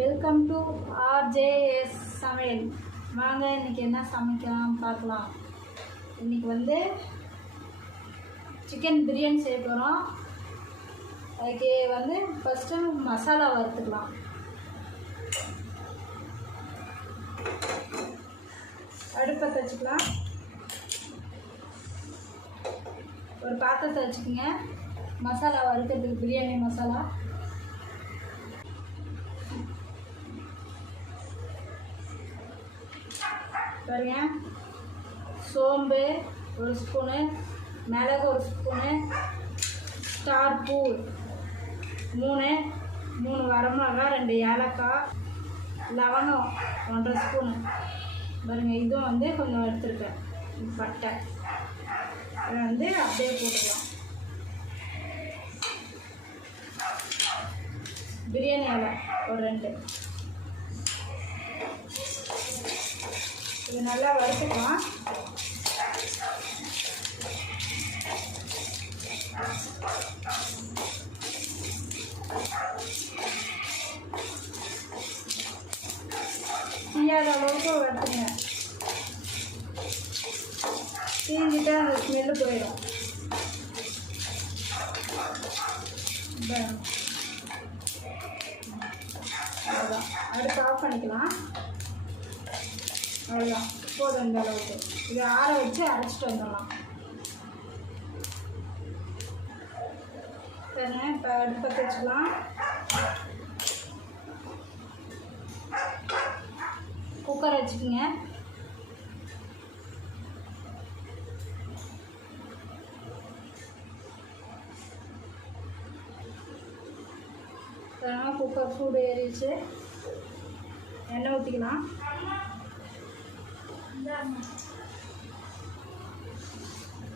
Welcome to RJ's சமையல். வாங்க இன்றைக்கி என்ன சமைக்கலாம் பார்க்கலாம். இன்றைக்கி வந்து சிக்கன் பிரியாணி செய்ய போகிறோம். அதுக்கு வந்து ஃபஸ்ட்டு மசாலா வறுத்துக்கலாம். அடுப்பை வச்சுக்கலாம். ஒரு பாத்திரத்தை வச்சுக்கோங்க. மசாலா வறுக்கிறதுக்கு பிரியாணி மசாலா பாருங்க. சோம்பு ஒரு ஸ்பூனு, மிளகு ஒரு ஸ்பூனு, ஸ்டார் பூ மூணு வரமிளகா, 2 ஏலக்காய், லவங்கம் 1.5 ஸ்பூனு பாருங்க. இதுவும் வந்து கொஞ்சம் எடுத்துருக்கேன். பட்டை அதை வந்து அப்படியே போட்டுக்கலாம். பிரியாணி இலை ஒரு 2. இது நல்லா வறுத்துக்கலாம். தீயாத அளவுக்கு வறுத்துங்க. தீஞ்சிட்டு அந்த ஸ்மெல்லு போயிடும். அவ்வளோதான். அடுத்து ஆஃப் பண்ணிக்கலாம். அவ்வளோதான், போதும் இந்த அளவுக்கு. இதை ஆற வச்சு அரைச்சிட்டு வந்துடலாம். சரிங்க, இப்போ அடுப்பை வச்சுக்கலாம். குக்கர் வச்சுக்கோங்க. குக்கர் சூடு ஏறிச்சு. எண்ணெய் ஊற்றிக்கலாம்.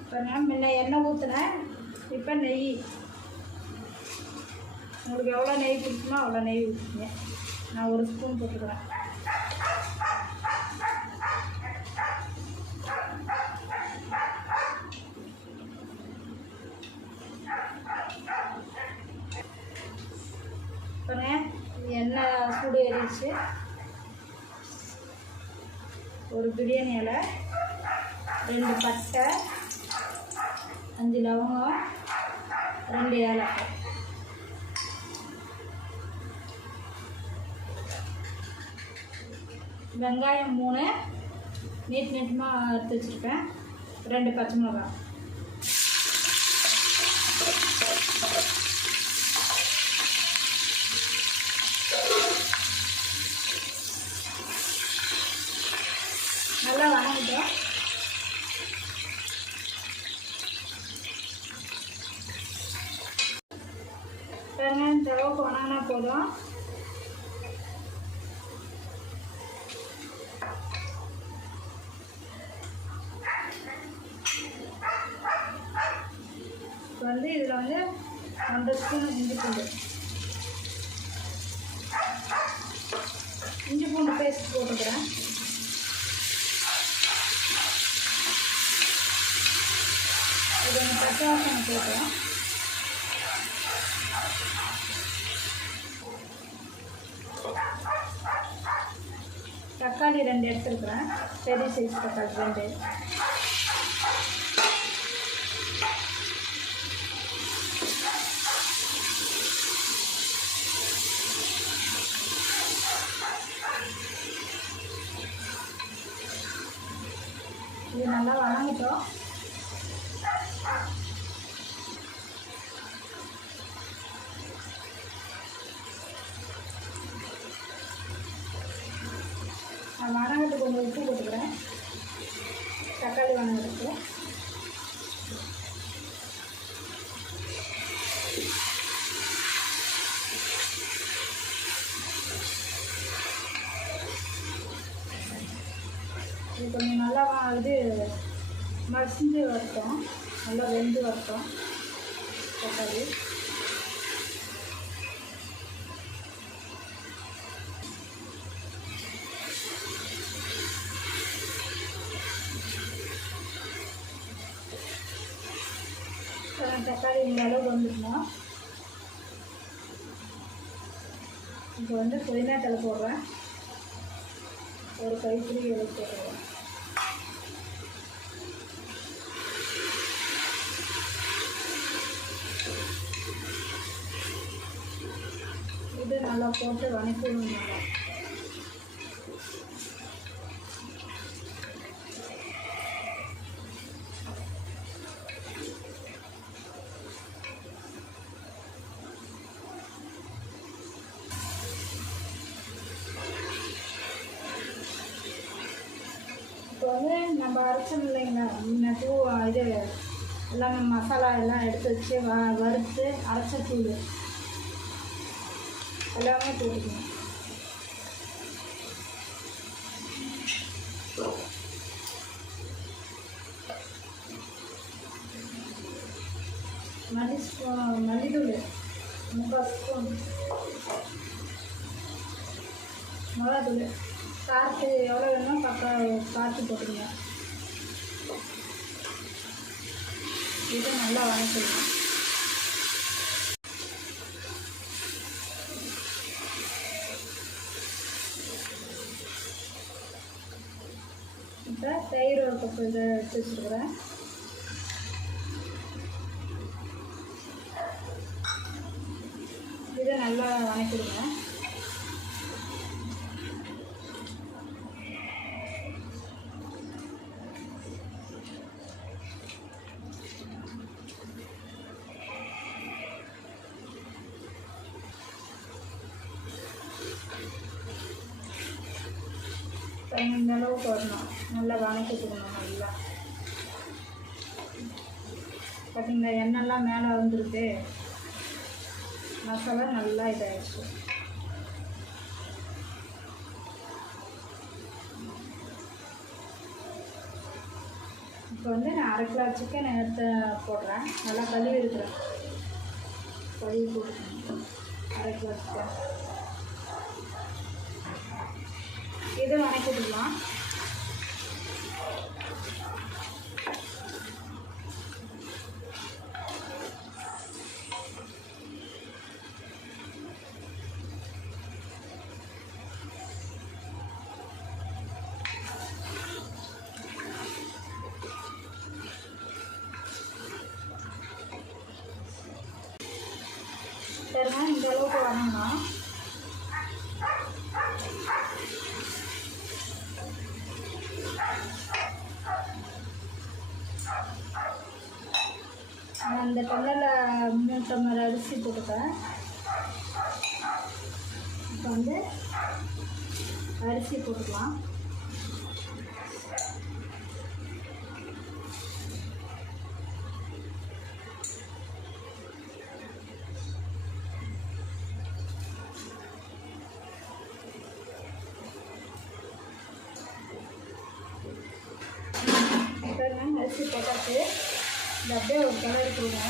இப்போ முன்ன எண்ணெய் ஊற்றினேன். இப்போ நெய், உங்களுக்கு எவ்வளோ நெய் பிடிக்குமோ அவ்வளோ நெய் ஊற்றிங்க. நான் 1 ஸ்பூன் போட்டுக்கிறேன். எண்ணெய் சூடு ஏறிடுச்சு. ஒரு பிரியாணி இலை, 2 பட்டை, 5 லவங்கம், 2 ஏலக்காய். வெங்காயம் 3 நீட்டமாக எடுத்து வச்சுருக்கேன். 2 பச்சை மிளகாய். நல்லா வணங்கிட்டோம். இந்த அளவுக்கு வணங்கினா போதும். இப்போ வந்து இதில் வந்து 1 ஸ்பூன் இஞ்சி பூண்டு பேஸ்ட் போட்டுக்கிறேன். இது பச்சை வாசனை போட்டுறோம். தக்காளி 2 எடுத்துருக்குறேன். பெரிய சைஸ் தக்காளி 2. இது நல்லா வணங்கிட்டோம். நான் வணங்கத்துக்கு கொஞ்சம் உப்பு போட்டுக்கிறேன். தக்காளி வணங்கிறதுக்கு இது கொஞ்சம் நல்லா இது மசிஞ்சு வரட்டும். நல்லா வெந்து வரட்டும் தக்காளி. தக்காளி இந்த அளவுக்கு வந்துடணும். இப்போ வந்து புதினா தலை போடுறேன். ஒரு கைப்பிடி எழுதி போட்டுருவேன். இது நல்லா போட்டு வணக்கிடணும். நல்லா இப்போ வந்து நம்ம அரைச்சோம் இல்லைங்களா, இது எல்லாமே மசாலா எல்லாம் எடுத்து வச்சு வறுத்து அரைச்ச தூள் எல்லாமே போட்டுக்கணும். மல்லித்தூள் 3/4 ஸ்பூன், மிளகாத்தூள் காரத்துக்கு எவ்வளோ வேணுமோ பார்த்து போட்டுருங்க. இது நல்லா வணக்கிடணும். இப்போ தயிர் ஒரு கப்பு இதை எடுத்து வச்சுருக்குறேன். இதை நல்லா வணக்கிடுங்க. இந்த அளவுக்கு வரணும், நல்லா வணக்கிட்டுக்கணும். நல்லா பார்த்தீங்களா, எண்ணெய்லாம் மேலே வந்துருக்கு, மசாலா நல்லா இதாகிடுச்சு. இப்போ வந்து நான் 1/2 கிலோ சிக்கன் எடுத்து போடுறேன். நல்லா கழுவி இருக்கிறேன். கழுவி போட்டுக்கணும் 1/2 கிலோ சிக்கன். இதை வணக்கிட்டுக்கலாம். சரிங்க, இந்த அளவுக்கு வணங்கணும். அந்த டம்ளரில் 3 டம்ளர் அரிசி போட்டுப்பேன். இப்போ வந்து அரிசி போட்டுக்கலாம். அரிசி போட்டாச்சு. இந்த அப்படியே ஒரு கலர் கொடுங்க.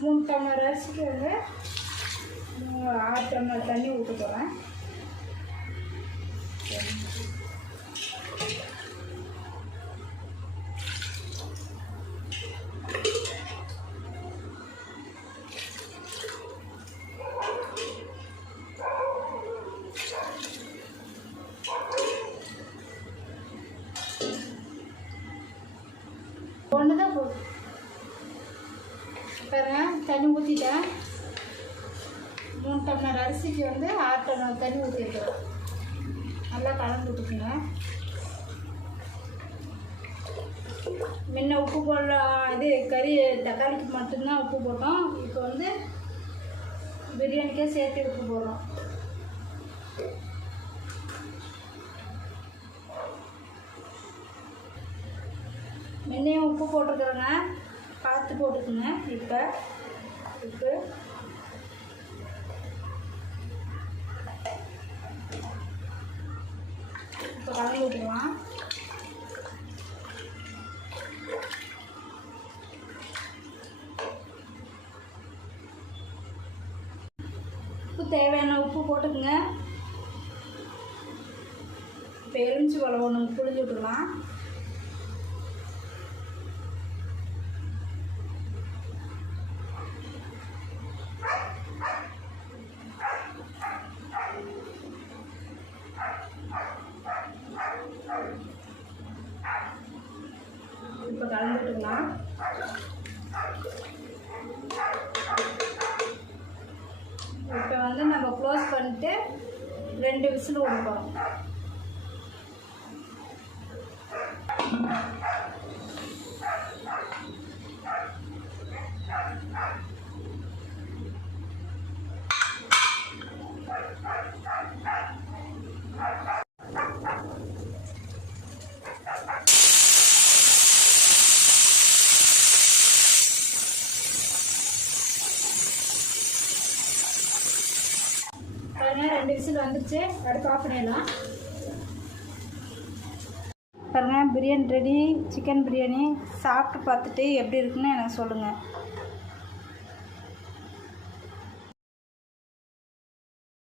மூணு டம்ளர் அரிசிக்கு வந்து 6 டம்ளர் தண்ணி ஊற்ற போகிறேன். ஒன்று தான் போதும். பாருங்க, தண்ணி ஊற்றிட்டேன். 3 டம்ளர் அரிசிக்கு வந்து 6 டம்ளர் தண்ணி ஊற்றிருக்கிறேன். நல்லா கலந்து விட்டுக்குங்க. முன்ன உப்பு போடலாம், இது கறி தக்காளிக்கு மட்டும்தான் உப்பு போட்டோம். இப்போ வந்து பிரியாணிக்கே சேர்த்து உப்பு போடுறோம். முன்னையும் உப்பு போட்டுக்கிறோங்க, பார்த்து போட்டுக்குங்க. இப்போ உப்பு இப்போ கலந்து விட்டுக்கலாம். உப்பு தேவையான உப்பு போட்டுக்குங்க. இப்போ எலுமிச்சி பழம் ஒன்று புழிஞ்சு விட்டுக்கலாம். இப்போ கலந்துட்டுக்கலாம். இப்போ வந்து நம்ம க்ளோஸ் பண்ணிட்டு 2 விசில் விடுப்போம். பாருங்க 2 விசில் வந்துச்சு. அடுப்பு ஆஃப் பண்ணிடலாம். பாருங்க பிரியாணி ரெடி. சிக்கன் பிரியாணி சாப்பிட்டு பார்த்துட்டு எப்படி இருக்குன்னு எனக்கு சொல்லுங்கள்.